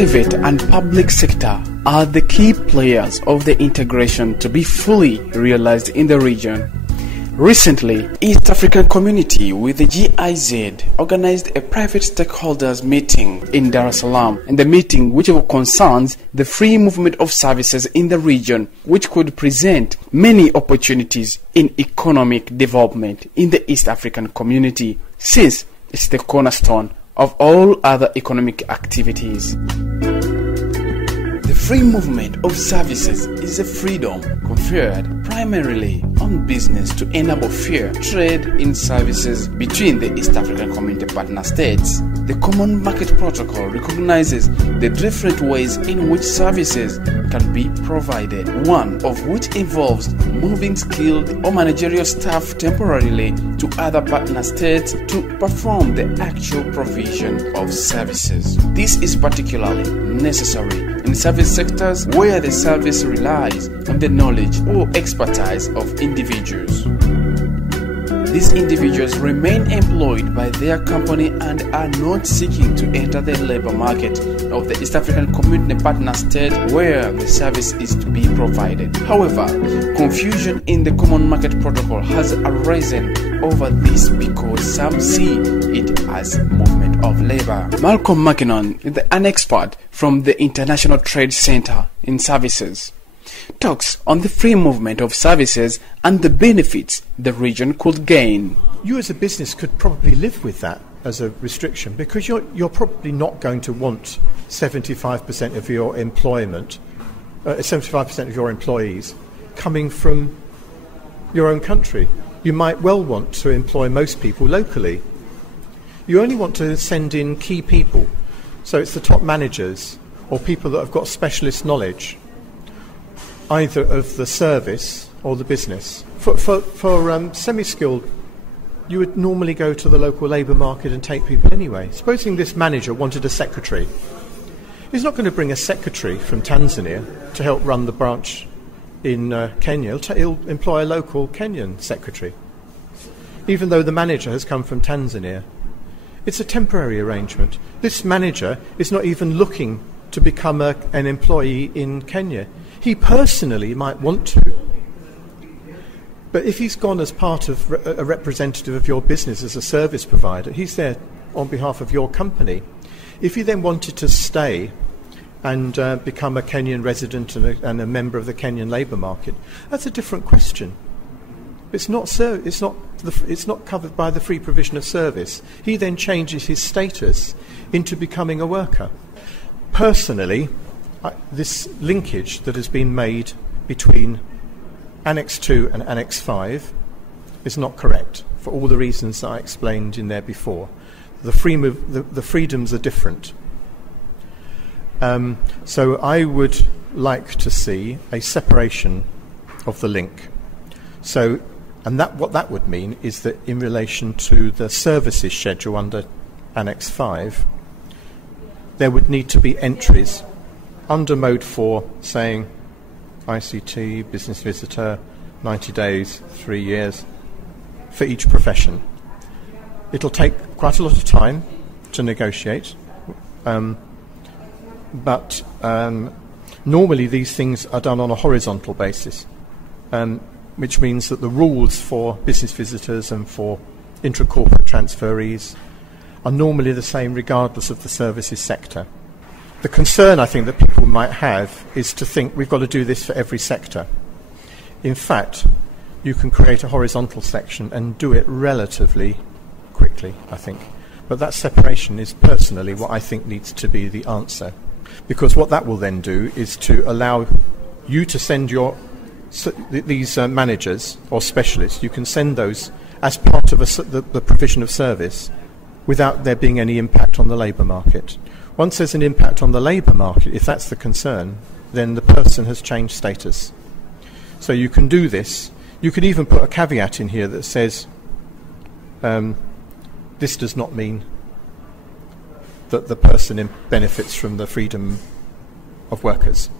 private and public sector are the key players of the integration to be fully realized in the region. Recently, East African Community with the GIZ organized a private stakeholders meeting in Dar es Salaam, and the meeting which concerns the free movement of services in the region, which could present many opportunities in economic development in the East African Community, since it's the cornerstone of all other economic activities. The free movement of services is a freedom conferred primarily on business to enable fair trade in services between the East African Community partner states. The Common Market Protocol recognizes the different ways in which services can be provided, one of which involves moving skilled or managerial staff temporarily to other partner states to perform the actual provision of services. This is particularly necessary in service sectors where the service relies on the knowledge or expertise of individuals. These individuals remain employed by their company and are not seeking to enter the labor market of the East African Community partner state where the service is to be provided. However, confusion in the Common Market Protocol has arisen over this because some see it as movement of labor. Malcolm Mackinnon is an expert from the International Trade Center in Services, talks on the free movement of services and the benefits the region could gain. You as a business could probably live with that as a restriction, because you're probably not going to want 75% of your employment, 75% of your employees coming from your own country. You might well want to employ most people locally. You only want to send in key people, so it's the top managers or people that have got specialist knowledge, either of the service or the business. For semi-skilled, you would normally go to the local labour market and take people anyway. Supposing this manager wanted a secretary. He's not going to bring a secretary from Tanzania to help run the branch in Kenya. He'll employ a local Kenyan secretary, even though the manager has come from Tanzania. It's a temporary arrangement. This manager is not even looking to become an employee in Kenya. He personally might want to, but if he's gone as part of a representative of your business as a service provider, he's there on behalf of your company. If he then wanted to stay and become a Kenyan resident and a member of the Kenyan labour market, that's a different question. It's not covered by the free provision of service. He then changes his status into becoming a worker. Personally, this linkage that has been made between Annex 2 and Annex 5 is not correct, for all the reasons I explained in there before. The freedoms are different. So I would like to see a separation of the link. So, and what that would mean is that in relation to the services schedule under Annex 5, there would need to be entries under Mode 4 saying ICT, business visitor, 90 days, 3 years, for each profession. It'll take quite a lot of time to negotiate, but normally these things are done on a horizontal basis, which means that the rules for business visitors and for intra-corporate transferees are normally the same regardless of the services sector. The concern I think that people might have is to think we've got to do this for every sector. In fact, you can create a horizontal section and do it relatively quickly, I think. But that separation is personally what I think needs to be the answer. Because what that will then do is to allow you to send these managers or specialists, you can send those as part of the provision of service without there being any impact on the labour market. Once there's an impact on the labour market, if that's the concern, then the person has changed status. So you can do this. You could even put a caveat in here that says this does not mean that the person benefits from the freedom of workers.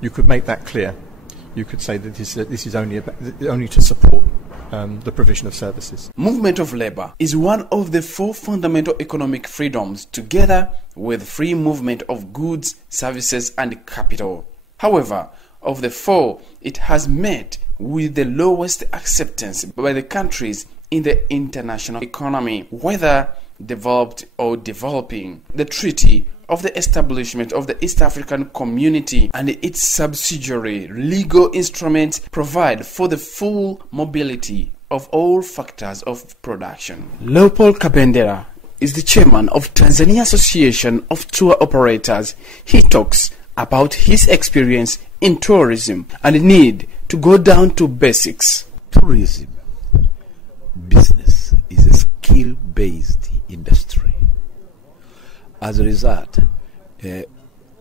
You could make that clear. you could say that this is only to support the provision of services. Movement of labor is one of the 4 fundamental economic freedoms, together with free movement of goods, services and capital. However, of the 4, it has met with the lowest acceptance by the countries in the international economy, whether developed or developing. The Treaty of the Establishment of the East African Community and its subsidiary legal instruments provide for the full mobility of all factors of production. Leopold Kabendera is the chairman of Tanzania Association of Tour Operators. He talks about his experience in tourism and the need to go down to basics. Tourism business is a skill-based industry. As a result,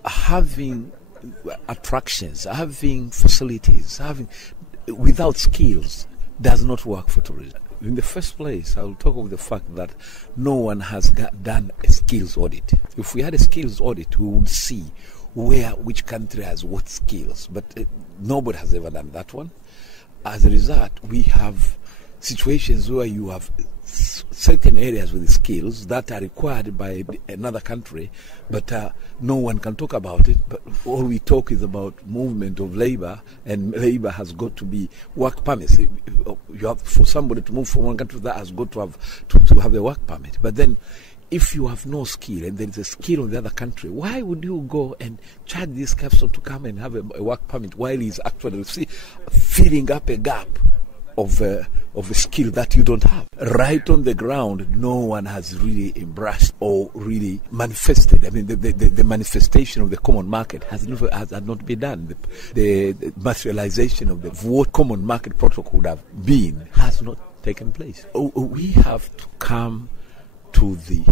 having attractions, having facilities, without skills does not work for tourism. In the first place, I will talk of the fact that no one has done a skills audit. If we had a skills audit, we would see which country has what skills, but nobody has ever done that one. As a result, we have situations where you have certain areas with skills that are required by another country, but no one can talk about it. But all we talk is about movement of labor, and labor has got to be work permits. You have, for somebody to move from one country, that has got to have a work permit. But then, if you have no skill and there is a skill in the other country, why would you go and charge this person to come and have a work permit while he's actually filling up a gap of a skill that you don't have? Right on the ground, no one has really embraced or really manifested. I mean, the manifestation of the common market has not been done. The materialization of what common market protocol would have been has not taken place. We have to come to the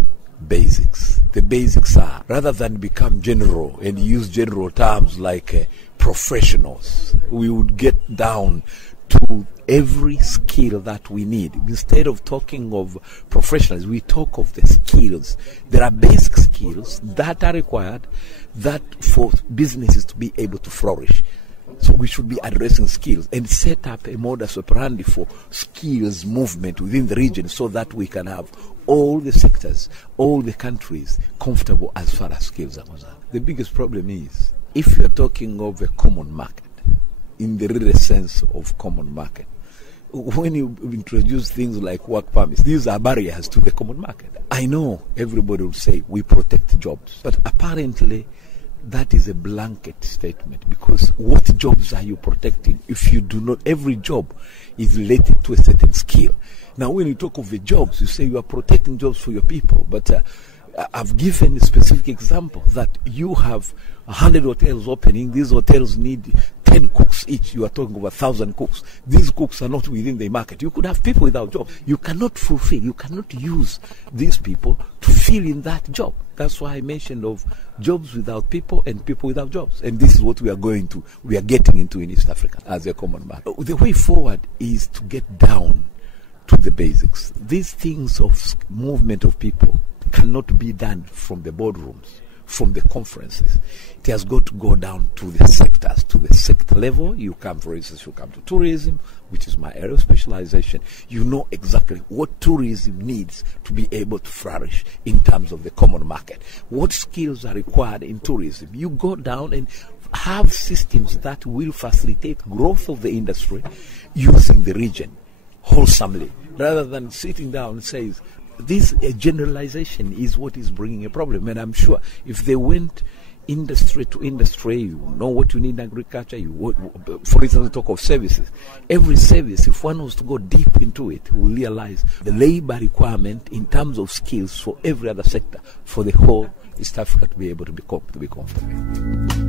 basics. The basics are, rather than become general and use general terms like professionals, we would get down to every skill that we need. Instead of talking of professionals, we talk of the skills. There are basic skills that are required that for businesses to be able to flourish. So we should be addressing skills and set up a modus operandi for skills movement within the region, so that we can have all the sectors, all the countries comfortable as far as skills are concerned. The biggest problem is, if you're talking of a common market, in the real sense of common market, when you introduce things like work permits, these are barriers to the common market. I know everybody will say we protect jobs, but apparently that is a blanket statement, because what jobs are you protecting if you do not? Every job is related to a certain skill. Now, when you talk of the jobs, you say you are protecting jobs for your people, but I've given a specific example that you have 100 hotels opening. These hotels need 10 cooks each. You are talking about 1,000 cooks. These cooks are not within the market. You could have people without jobs. You cannot fulfill, you cannot use these people to fill in that job. That's why I mentioned of jobs without people and people without jobs. And this is what we are getting into in East Africa as a common market. The way forward is to get down to the basics. These things of movement of people cannot be done from the boardrooms, from the conferences. It has got to go down to the sectors, to the sector level. You come, for instance, you come to tourism, which is my area of specialization. You know exactly what tourism needs to be able to flourish in terms of the common market. What skills are required in tourism? You go down and have systems that will facilitate growth of the industry using the region wholesomely, rather than sitting down and saying, this generalization is what is bringing a problem. And I'm sure if they went industry to industry, you know what you need in agriculture. For instance, talk of services. Every service, if one was to go deep into it, will realize the labor requirement in terms of skills for every other sector for the whole East Africa to be able to be comfortable.